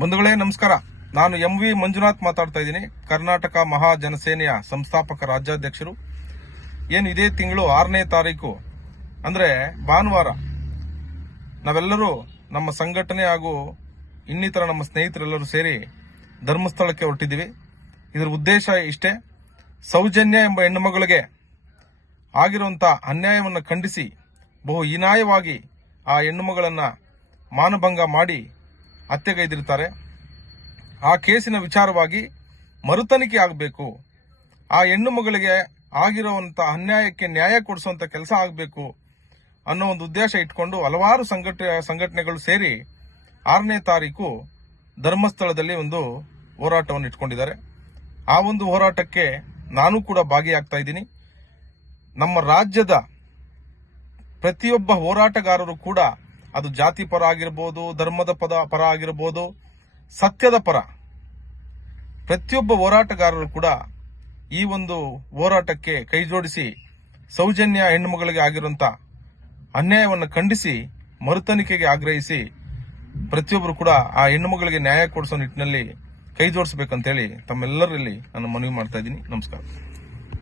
ಬಂಧುಗಳೇ ನಮಸ್ಕಾರ. ನಾನು MV ಮಂಜುನಾಥ್ ಮಾತಾಡ್ತಾ ಇದ್ದೀನಿ. ಕರ್ನಾಟಕ ಮಹಾ ಜನಸೇನೆಯ ಸಂಸ್ಥಾಪಕ ರಾಜ್ಯಾಧ್ಯಕ್ಷರು. ಏನು ಇದೇ ತಿಂಗಳು 6ನೇ ತಾರೀಕು ಅಂದ್ರೆ ಭಾನುವಾರ ನಾವೆಲ್ಲರೂ ನಮ್ಮ ಸಂಘಟನೆ ಹಾಗೂ ಇನ್ನಿತರ ನಮ್ಮ ಸ್ನೇಹಿತರೆಲ್ಲರೂ ಸೇರಿ ಧರ್ಮಸ್ಥಳಕ್ಕೆ ಹೊರಟಿದ್ದೀವಿ. ಇದರ ಉದ್ದೇಶ ಇಷ್ಟೇ: ಸೌಜನ್ಯ ಎಂಬ ಹೆಣ್ಣು ಮಗಳಿಗೆ ಆಗಿರುವಂತಹ ಅನ್ಯಾಯವನ್ನು ಖಂಡಿಸಿ ಬಹು ಹೀನಾಯವಾಗಿ ಆ ಹೆಣ್ಣು ಮಗಳನ್ನ ಮಾನಭಂಗ ಮಾಡಿ ಹತ್ಯೆಗೈದಿರುತ್ತಾರೆ. ಆ ಕೇಸಿನ ವಿಚಾರವಾಗಿ ಮರುತನಿಖೆ ಆಗಬೇಕು. ಆ ಹೆಣ್ಣು ಮಗಳಿಗೆ ಆಗಿರುವಂತಹ ಅನ್ಯಾಯಕ್ಕೆ ನ್ಯಾಯ ಕೊಡಿಸುವಂತ ಕೆಲಸ ಆಗಬೇಕು ಅನ್ನೋ ಒಂದು ಉದ್ದೇಶ ಇಟ್ಕೊಂಡು ಹಲವಾರು ಸಂಘಟನೆಗಳು ಸೇರಿ 6ನೇ ತಾರೀಕು ಧರ್ಮಸ್ಥಳದಲ್ಲಿ ಒಂದು ಹೋರಾಟವನ್ನು ಇಟ್ಕೊಂಡಿದ್ದಾರೆ. ಆ ಒಂದು ಹೋರಾಟಕ್ಕೆ ನಾನು ಕೂಡ ಭಾಗಿಯಾಗ್ತಾ ಇದ್ದೀನಿ. ನಮ್ಮ ರಾಜ್ಯದ ಪ್ರತಿಯೊಬ್ಬ ಹೋರಾಟಗಾರರು ಕೂಡ, ಅದು ಜಾತಿ ಪರ ಆಗಿರಬಹುದು, ಧರ್ಮದ ಪರ ಆಗಿರಬಹುದು, ಸತ್ಯದ ಪರ, ಪ್ರತಿಯೊಬ್ಬ ಹೋರಾಟಗಾರರು ಕೂಡ ಈ ಒಂದು ಹೋರಾಟಕ್ಕೆ ಕೈ ಜೋಡಿಸಿ ಸೌಜನ್ಯ ಹೆಣ್ಣುಮಗಳಿಗೆ ಆಗಿರುವಂತ ಅನ್ಯಾಯವನ್ನು ಖಂಡಿಸಿ ಮರುತನಿಖೆಗೆ ಆಗ್ರಹಿಸಿ ಪ್ರತಿಯೊಬ್ಬರು ಕೂಡ ಆ ಹೆಣ್ಣುಮಗಳಿಗೆ ನ್ಯಾಯ ಕೊಡಿಸೋ ನಿಟ್ಟಿನಲ್ಲಿ ಕೈ ಜೋಡಿಸಬೇಕಂತೇಳಿ ತಮ್ಮೆಲ್ಲರಲ್ಲಿ ನಾನು ಮನವಿ ಮಾಡ್ತಾ ಇದ್ದೀನಿ. ನಮಸ್ಕಾರ.